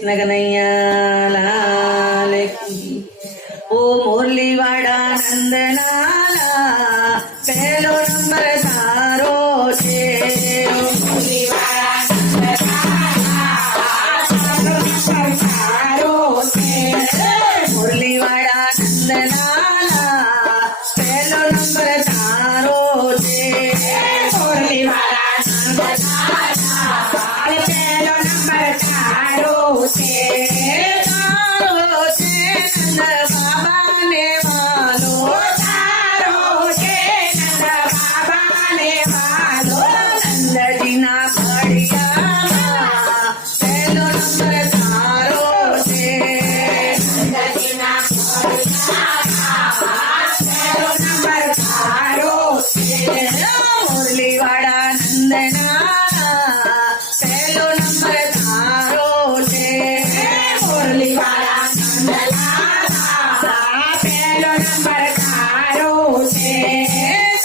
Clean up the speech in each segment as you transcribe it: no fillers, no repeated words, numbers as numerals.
કનૈયા લાલ કી ઓ મુરલીવાડા નંદલાલા પહેલો નંબર તારો છે ઓ મુરલીવાડા નંદલાલા પહેલો નંબર તારો છે મુરલીવાડા નંદલાલા પહેલો નંબર તારો છે મુરલીવાડા નંદલાલા પહેલો નંબર તારો છે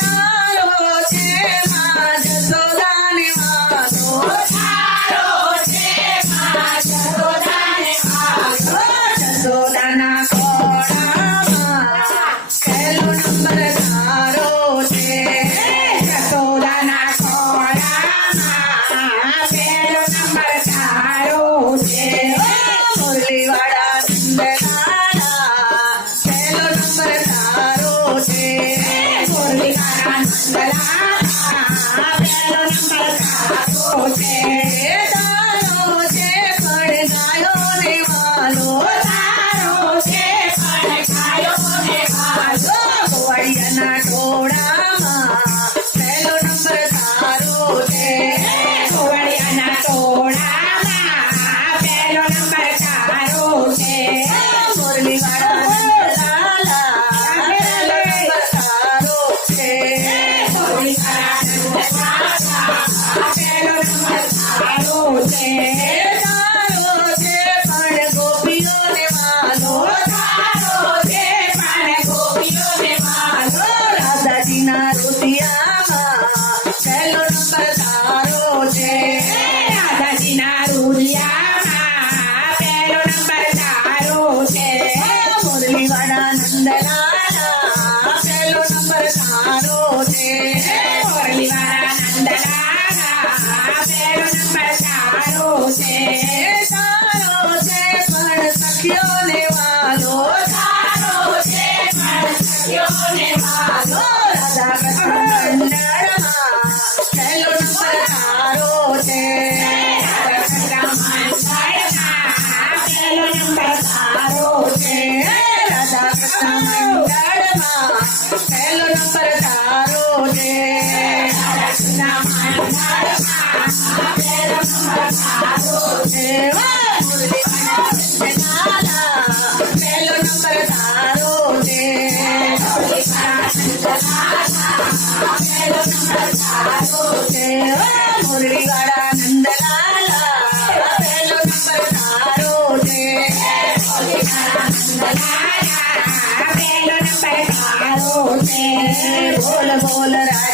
તારો છે માં જસોદાને વાલો તારો છે માં જસોદાને વાલો જસોદાના ખોળામાં પહેલો નંબર તારો છે મુરલીવાડા નંદલાલા પહેલો નંબર તારો છે મુરલીવાડા નંદલાલા પહેલો નંબર તારો છે તારો છે પણ ગાયોને વાલો તારો છે પણ ગાયોને વાલો ગોવાળિયાના ટોળામાં પહેલો નંબર તારો છે ગોવાળિયાના ટોળામાં પહેલો નંબર તારો છે મુરલીવાડા નંદલાલા પહેલો નંબર તારો છે મુરલીવાડા નંદલાલા પહેલો નંબર તારો છે તારો છે પણ ગોપીઓને વાલો તારો છે પણ ગોપીઓને વાલો રાધાજીના રૂપિયામાં પહેલો નંબર તારો છે રાધાજીના રૂપિયામાં પહેલો નંબર તારો છે મુરલીવાડા નંદલાલા પહેલો નંબર તારો છે મુરલીવાડા નંદલાલા પહેલો નંબર તારો છે તારો છે પણ સખીઓને વાલો તારો છે પણ સખીઓને વાલો રાધા કૃષ્ણ મંડળમાં પહેલો નંબર તારો છે રાધા કૃષ્ણ મંડળમાં પહેલો નંબર તારો છે રાધા કૃષ્ણ મંડળમાં પહેલો નંબર તારો છે રાધા કૃષ્ણ મંડળમાં પહેલો નંબર તારો છે મુરલીવાડા નંદલાલા પહેલો નંબર તારો છે મુરલીવાડા નંદલાલા પહેલો નંબર તારો છે મુરલીવાડા નંદલાલા પહેલો નંબર તારો છે બોલ બોલ રાજ